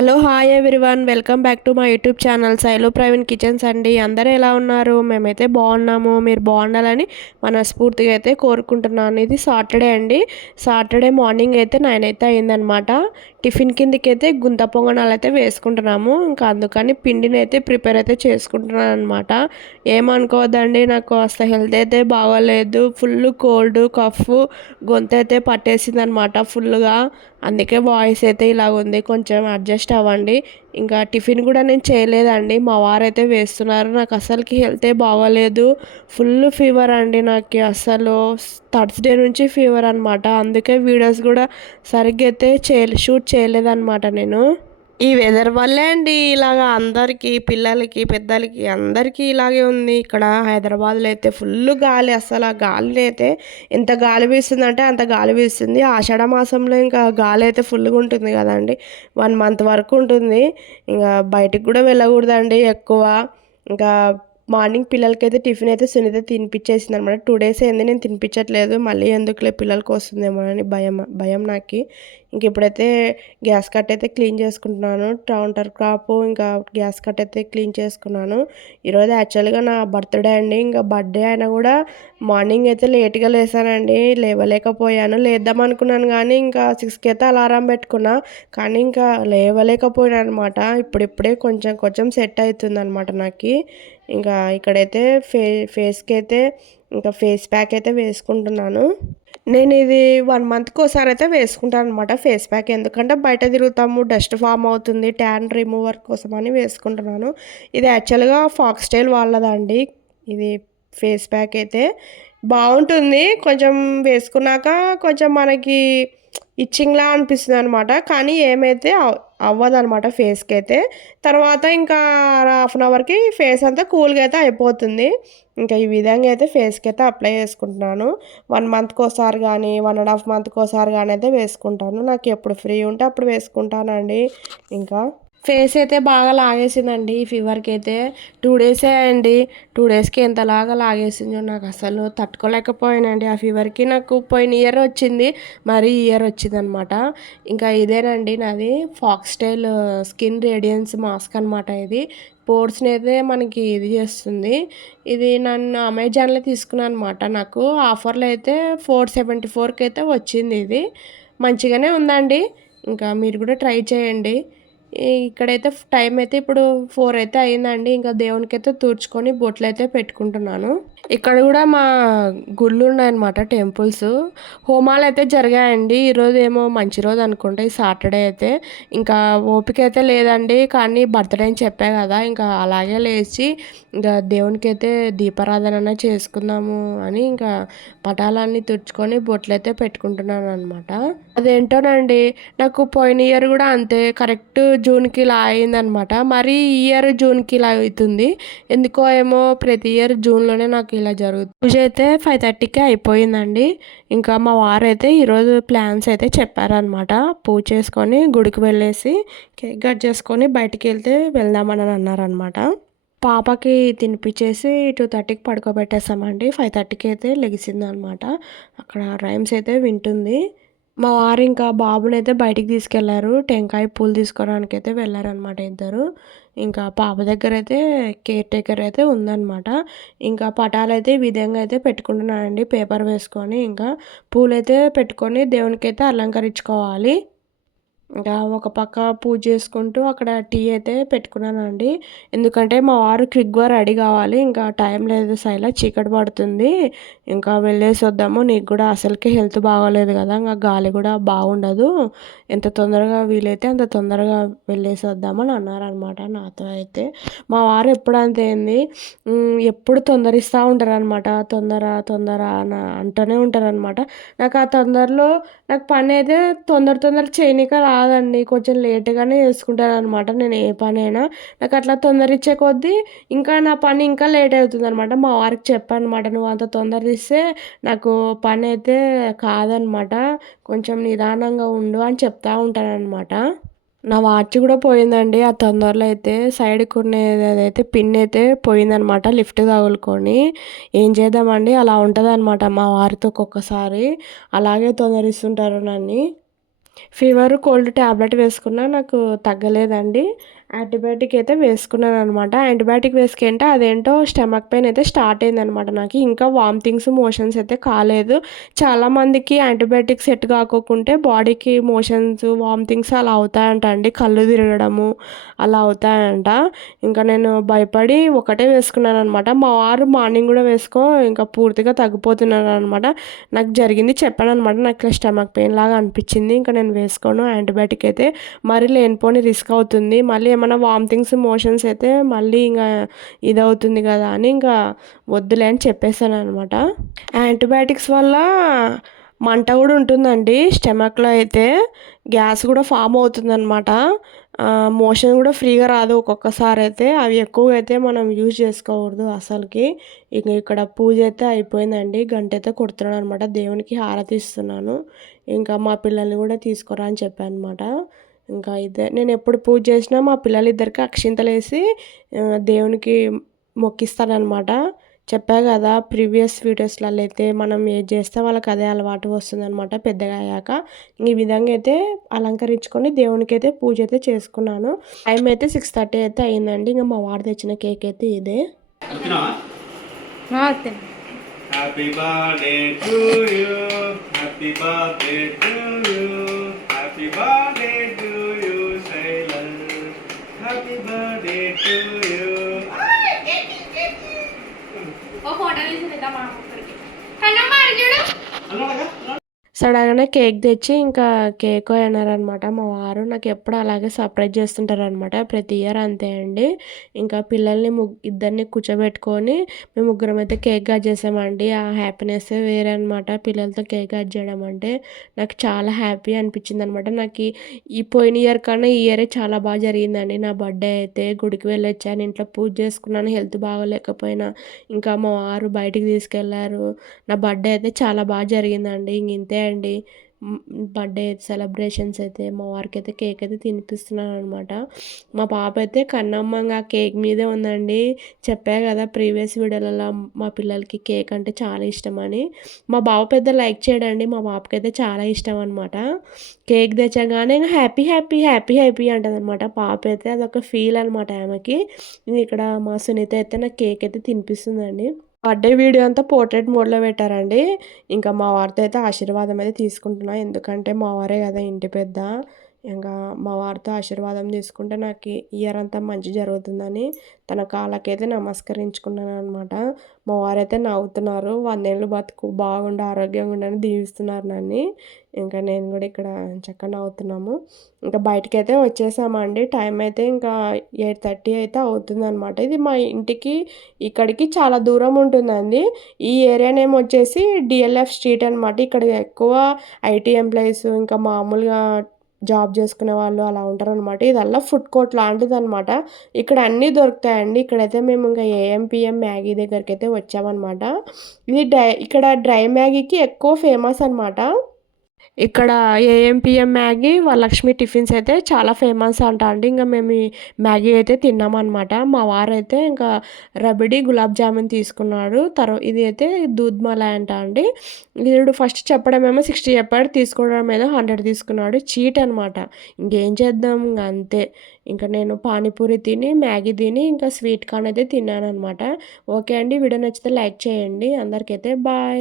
Hello hi everyone. Welcome back to my YouTube channel. సైలో Praveen kitchens అండి. అందరూ ఎలా ఉన్నారు? మేమైతే బాగున్నాము. మీరు బాగుండాలని మనస్ఫూర్తిగా అయితే కోరుకుంటున్నాను. ఇది సాటర్డే అండి. సాటర్డే మార్నింగ్ అయితే నైన్ అయితే అయిందనమాట టిఫిన్ కిందకి అయితే గుంత పొంగనాలు అయితే వేసుకుంటున్నాము. ఇంకా అందుకని పిండిని అయితే ప్రిపేర్ అయితే చేసుకుంటున్నాను అనమాట ఏమనుకోవద్దండి నాకు అసలు హెల్త్ అయితే బాగోలేదు. ఫుల్ కోల్డ్ కఫ్ గొంత అయితే పట్టేసింది అనమాట ఫుల్గా అందుకే వాయిస్ అయితే ఇలాగ ఉంది కొంచెం అడ్జస్ట్ అవ్వండి. ఇంకా టిఫిన్ కూడా నేను చేయలేదండి. మా వారైతే వేస్తున్నారు. నాకు అసలుకి హెల్తే బాగోలేదు. ఫుల్ ఫీవర్ అండి నాకు అసలు. థర్స్డే నుంచి ఫీవర్ అనమాట అందుకే వీడియోస్ కూడా సరిగ్గా అయితే చేయలే షూట్ చేయలేదన్నమాట నేను. ఈ వెదర్ వల్లే అండి ఇలాగ అందరికీ పిల్లలకి పెద్దలకి అందరికీ ఇలాగే ఉంది. ఇక్కడ హైదరాబాద్లో అయితే ఫుల్ గాలి అసలు. ఆ గాలిని అయితే ఎంత గాలి వీస్తుందంటే అంత గాలి వీస్తుంది. ఆషాఢ మాసంలో ఇంకా గాలి అయితే ఫుల్గా ఉంటుంది కదండి. వన్ మంత్ వరకు ఉంటుంది. ఇంకా బయటికి కూడా వెళ్ళకూడదండి ఎక్కువ. ఇంకా మార్నింగ్ పిల్లలకి అయితే టిఫిన్ అయితే సునీత తినిపించేసింది అనమాట టూ డేస్ అయింది నేను తినిపించట్లేదు. మళ్ళీ ఎందుకులే పిల్లలకి వస్తుందేమో అని భయం భయం నాకు. ఇంక ఇప్పుడైతే గ్యాస్ కట్ అయితే క్లీన్ చేసుకుంటున్నాను. కౌంటర్ క్రాప్ ఇంకా గ్యాస్ కట్ అయితే క్లీన్ చేసుకున్నాను. ఈరోజు యాక్చువల్గా నా బర్త్డే అండి. ఇంకా బర్త్డే అయినా కూడా మార్నింగ్ అయితే లేట్గా లేసానండి. లేవలేకపోయాను. లేద్దాం అనుకున్నాను కానీ ఇంకా సిక్స్కి అయితే అలారం పెట్టుకున్నా. కానీ ఇంకా లేవలేకపోయాను అనమాట ఇప్పుడిప్పుడే కొంచెం కొంచెం సెట్ అవుతుంది అనమాట నాకు. ఇంకా ఇక్కడైతే ఫే ఫేస్కి అయితే ఇంకా ఫేస్ ప్యాక్ అయితే వేసుకుంటున్నాను. నేను ఇది వన్ మంత్కి ఒకసారి అయితే వేసుకుంటాను అనమాట ఫేస్ ప్యాక్ ఎందుకంటే బయట తిరుగుతాము డస్ట్ ఫామ్ అవుతుంది ట్యాన్ రిమూవర్ కోసం అని వేసుకుంటున్నాను. ఇది యాక్చువల్గా ఫాక్స్ స్టైల్ వాళ్ళదండి. ఇది ఫేస్ ప్యాక్ అయితే బాగుంటుంది. కొంచెం వేసుకున్నాక కొంచెం మనకి ఇచ్చింగ్లా అనిపిస్తుంది అనమాట కానీ ఏమైతే అవ్వదనమాట ఫేస్కి అయితే తర్వాత ఇంకా హాఫ్ అన్ అవర్కి ఫేస్ అంతా కూల్గా అయితే అయిపోతుంది. ఇంకా ఈ విధంగా అయితే ఫేస్కి అయితే అప్లై చేసుకుంటున్నాను. వన్ మంత్కి ఒకసారి కానీ వన్ అండ్ హాఫ్ మంత్కి ఒకసారి కానీ అయితే వేసుకుంటాను. నాకు ఎప్పుడు ఫ్రీ ఉంటే అప్పుడు వేసుకుంటానండి. ఇంకా ఫేస్ అయితే బాగా లాగేసిందండి ఈ ఫీవర్కి అయితే. టూ డేసే అండి. టూ డేస్కి ఎంతలాగా లాగేసిందో నాకు అసలు తట్టుకోలేకపోయానండి. ఆ ఫీవర్కి నాకు పోయిన ఇయర్ వచ్చింది. మరి ఇయర్ వచ్చిందనమాట ఇంకా ఇదేనండి నాది ఫాక్స్టైల్ స్కిన్ రేడియన్స్ మాస్క్ అనమాట ఇది. పోర్ట్స్ని అయితే మనకి ఇది చేస్తుంది. ఇది నన్ను అమెజాన్లో తీసుకున్నాను అనమాట నాకు ఆఫర్లో అయితే ఫోర్ సెవెంటీ ఫోర్కి అయితే వచ్చింది ఇది. మంచిగానే ఉందండి. ఇంకా మీరు కూడా ట్రై చేయండి. ఇక్కడైతే టైం అయితే ఇప్పుడు ఫోర్ అయితే అయిందండి. ఇంకా దేవునికి అయితే తూర్చుకొని బొట్లు అయితే పెట్టుకుంటున్నాను. ఇక్కడ కూడా మా గుళ్ళు ఉన్నాయన్నమాట టెంపుల్స్. హోమాలు అయితే జరిగాయండి. ఈరోజు ఏమో మంచి రోజు అనుకుంటే. ఈ సాటర్డే అయితే ఇంకా ఓపిక అయితే లేదండి. కానీ బర్త్డే అని చెప్పా కదా ఇంకా అలాగే లేచి ఇంకా దేవునికి అయితే దీపారాధన చేసుకుందాము అని ఇంకా పటాలన్నీ తుడుచుకొని బొట్లు అయితే పెట్టుకుంటున్నాను అనమాట అదేంటోనండి నాకు పోయిన ఇయర్ కూడా అంతే. కరెక్ట్ జూన్కి ఇలా అయిందనమాట. మరి ఈ ఇయర్ జూన్కి ఇలా అవుతుంది. ఎందుకో ఏమో ప్రతి ఇయర్ జూన్లోనే నాకు ఇలా జరుగుతుంది. పూజ అయితే ఫైవ్ థర్టీకే అయిపోయిందండి. ఇంకా మా వారు అయితే ఈరోజు ప్లాన్స్ అయితే చెప్పారనమాట. పూజ చేసుకొని గుడికి వెళ్ళేసి కేక్ కట్ చేసుకొని బయటికి వెళ్తే వెళ్దామని అన్నారనమాట. పాపకి తినిపించేసి టూ థర్టీకి పడుకోబెట్టేసామండి. ఫైవ్ థర్టీకి అయితే లెగిసింది అనమాట అక్కడ రైమ్స్ అయితే వింటుంది. మా వారు ఇంకా బాబునైతే బయటికి తీసుకెళ్ళారు. టెంకాయ పూలు తీసుకోవడానికి అయితే వెళ్ళారనమాట ఇద్దరు. ఇంకా పాప దగ్గర అయితే కేర్ టేకర్ అయితే ఉందన్నమాట. ఇంకా పటాలు అయితే ఈ విధంగా అయితే పెట్టుకుంటున్నానండి పేపర్ వేసుకొని ఇంకా పూలైతే పెట్టుకొని దేవునికి అయితే అలంకరించుకోవాలి. ఇంకా ఒక పక్క పూజ చేసుకుంటూ అక్కడ టీ అయితే పెట్టుకున్నానండి. ఎందుకంటే మా వారు క్విక్గా రెడీ కావాలి. ఇంకా టైం లేదు సైలా చీకటి పడుతుంది. ఇంకా వెళ్ళేసి వద్దాము. నీకు కూడా అసలుకే హెల్త్ బాగోలేదు కదా. ఇంకా గాలి కూడా బాగుండదు. ఎంత తొందరగా వీలైతే అంత తొందరగా వెళ్ళేసి వద్దామని అన్నారనమాట నాతో అయితే. మా వారు ఎప్పుడు అంతేంది ఎప్పుడు తొందరిస్తూ ఉంటారనమాట తొందర తొందర అని అంటూనే ఉంటారనమాట నాకు ఆ తొందరలో నాకు పని అయితే తొందర తొందర చేయనిక కాదండి. కొంచెం లేట్గానే చేసుకుంటాను అనమాట నేను ఏ పనైనా. నాకు అట్లా తొందర ఇచ్చే కొద్దీ ఇంకా నా పని ఇంకా లేట్ అవుతుంది అనమాట మా వారికి చెప్పాను అనమాట నువ్వు అంత తొందర ఇస్తే నాకు పని అయితే కాదనమాట కొంచెం నిదానంగా ఉండు అని చెప్తా ఉంటాను అనమాట నా వాచ్ కూడా పోయిందండి. ఆ తొందరలో అయితే సైడ్కి కొనేది పిన్ అయితే పోయిందనమాట లిఫ్ట్ తగులుకొని. ఏం చేద్దామండి? అలా ఉంటుంది అనమాట మా వారితో ఒక్కొక్కసారి. అలాగే తొందరిస్తుంటారు నన్ను. ఫీవర్ కోల్డ్ ట్యాబ్లెట్ వేసుకున్నా నాకు తగ్గలేదండి. యాంటీబయాటిక్ అయితే వేసుకున్నాను అనమాట యాంటీబయాటిక్ వేసుకుంటే అదేంటో స్టమక్ పెయిన్ అయితే స్టార్ట్ అయిందనమాట నాకు. ఇంకా వామిటింగ్స్ మోషన్స్ అయితే కాలేదు. చాలామందికి యాంటీబయాటిక్ సెట్ కాకోకుంటే బాడీకి మోషన్స్ వామిటింగ్స్ అలా అవుతాయంట అండి. కళ్ళు తిరగడము అలా అవుతాయంట. ఇంకా నేను భయపడి ఒకటే వేసుకున్నాను అనమాట మా వారు మార్నింగ్ కూడా వేసుకో ఇంకా పూర్తిగా తగ్గిపోతున్నాను అనమాట నాకు జరిగింది చెప్పాను అనమాట నాకు స్టమక్ పెయిన్ లాగా అనిపించింది. ఇంకా నేను వేసుకోను. యాంటీబయాటిక్ అయితే మరీ లేనిపోని రిస్క్ అవుతుంది. మళ్ళీ ఏమైనా వామిటింగ్స్ మోషన్స్ అయితే మళ్ళీ ఇంకా ఇదవుతుంది కదా అని ఇంకా వద్దులే అని చెప్పేశాను అనమాట యాంటీబయాటిక్స్ వల్ల మంట కూడా ఉంటుందండి. స్టమక్లో అయితే గ్యాస్ కూడా ఫామ్ అవుతుందన్నమాట మోషన్ కూడా ఫ్రీగా రాదు ఒక్కొక్కసారి అయితే. అవి ఎక్కువగా అయితే మనం యూజ్ చేసుకోకూడదు అసలుకి. ఇక ఇక్కడ పూజ అయితే అయిపోయిందండి. గంట అయితే కొడుతున్నాను అనమాట దేవునికి హారతి ఇస్తున్నాను. ఇంకా మా పిల్లల్ని కూడా తీసుకురా అని చెప్పాను అనమాట ఇంకా ఇదే. నేను ఎప్పుడు పూజ చేసినా మా పిల్లలిద్దరికి అక్షింతలు వేసి దేవునికి మొక్కిస్తానమాట చెప్పా కదా ప్రీవియస్ వీడియోస్లలో అయితే మనం ఏది చేస్తే వాళ్ళకి అదే అలవాటు వస్తుందన్నమాట పెద్దగా అయ్యాక. ఈ విధంగా అయితే అలంకరించుకొని దేవునికి అయితే పూజ అయితే చేసుకున్నాను. టైం అయితే సిక్స్ థర్టీ అయితే అయిందండి. ఇంకా మా వాడు తెచ్చిన కేక్ అయితే ఇదే. Happy birthday to you happy birthday to you happy birthday photo తీసుకుంటా మా ఒక్కరికి కన్నమ్మ చూడు సడన్గానే కేక్ తెచ్చి ఇంకా కేక్ అన్నారనమాట. మా వారు నాకు ఎప్పుడు అలాగే సర్ప్రైజ్ చేస్తుంటారనమాట. ప్రతి ఇయర్ అంతే అండి. ఇంకా పిల్లల్ని ముగ్ ఇద్దరిని కూర్చోబెట్టుకొని మేము ముగ్గురం అయితే కేక్ కట్ చేసామండి. ఆ హ్యాపీనెస్ వేరే అనమాట పిల్లలతో కేక్ కట్ చేయడం అంటే నాకు చాలా హ్యాపీ అనిపించింది అనమాట నాకు ఈ పోయిన ఇయర్ కన్నా ఈ ఇయరే చాలా బాగా జరిగిందండి. నా బర్త్డే అయితే గుడికి వెళ్ళొచ్చాను ఇంట్లో పూజ చేసుకున్నాను హెల్త్ బాగోలేకపోయినా ఇంకా మా వారు బయటికి తీసుకెళ్ళారు. నా బర్త్డే అయితే చాలా బాగా జరిగిందండి. ఇంక ఇంతే అండి బర్త్డే సెలబ్రేషన్స్ అయితే మా వారికి అయితే కేక్ అయితే తినిపిస్తున్నాను అనమాట మా పాప అయితే కన్నమ్మంగా కేక్ మీదే ఉందండి. చెప్పా కదా ప్రీవియస్ వీడియోలలో మా పిల్లలకి కేక్ అంటే చాలా ఇష్టం అని మా బావ పెద్ద లైక్ చేయడండి. మా పాపకి అయితే చాలా ఇష్టం అనమాట కేక్ తెచ్చగానే ఇంకా హ్యాపీ హ్యాపీ హ్యాపీ హ్యాపీ అంటదనమాట పాప అయితే అదొక ఫీల్ అనమాట ఆమెకి. ఇక్కడ మా సునీత అయితే నాకు కేక్ అయితే తినిపిస్తుందండి. బర్త్డే వీడియో అంతా పోర్ట్రేట్ మోడ్లో పెట్టారండి. ఇంకా మా వారితో అయితే ఆశీర్వాదం అయితే తీసుకుంటున్నా. ఎందుకంటే మా వారే కదా ఇంటి పెద్ద. ఇంకా మా వారితో ఆశీర్వాదం తీసుకుంటే నాకు ఇయర్ అంతా మంచి జరుగుతుందని తన కాళ్ళకైతే నమస్కరించుకున్నాను అనమాట మా వారైతే నవ్వుతున్నారు. వందేళ్ళు బతుకు బాగుండు ఆరోగ్యంగా ఉండని దీవిస్తున్నారు నన్ను. ఇంకా నేను కూడా ఇక్కడ చక్కగా నవ్వుతున్నాము. ఇంకా బయటకైతే వచ్చేసామండి. టైం అయితే ఇంకా ఎయిట్ థర్టీ అయితే అవుతుందన్నమాట. ఇది మా ఇంటికి ఇక్కడికి చాలా దూరం ఉంటుందండి. ఈ ఏరియా నేమ్ వచ్చేసి డిఎల్ఎఫ్ స్ట్రీట్ అనమాట ఇక్కడ ఎక్కువ ఐటీ ఎంప్లాయీస్ ఇంకా మామూలుగా జాబ్ చేసుకునే వాళ్ళు అలా ఉంటారనమాట ఇదల్లా ఫుడ్ కోర్ట్ లాంటిది అనమాట ఇక్కడ అన్నీ దొరుకుతాయండి. ఇక్కడైతే మేము ఇంకా ఏఎంపిఎం మ్యాగీ దగ్గరికి అయితే వచ్చామన్నమాట. ఇది డ్రై ఇక్కడ డ్రై మ్యాగీకి ఎక్కువ ఫేమస్ అనమాట ఇక్కడ ఏఎంపిఎం మ్యాగీ వరలక్ష్మి టిఫిన్స్ అయితే చాలా ఫేమస్ అంట అండి. ఇంకా మేము మ్యాగీ అయితే తిన్నామన్నమాట మా వారు అయితే ఇంకా రబిడి గులాబ్ జామున్ తీసుకున్నాడు. తర్వాత ఇది అయితే దూద్ మలాయ్ అంట అండి. వీడు ఫస్ట్ చెప్పడమేమో సిక్స్టీ చెప్పాడు. తీసుకోవడం ఏదో హండ్రెడ్ తీసుకున్నాడు. చీట్ అనమాట ఇంకేం చేద్దాం? ఇంకా అంతే. ఇంకా నేను పానీపూరి తిని మ్యాగీ తిని ఇంకా స్వీట్ కార్న్ అయితే తిన్నాను అనమాట ఓకే అండి. వీడియో నచ్చితే లైక్ చేయండి. అందరికైతే బాయ్.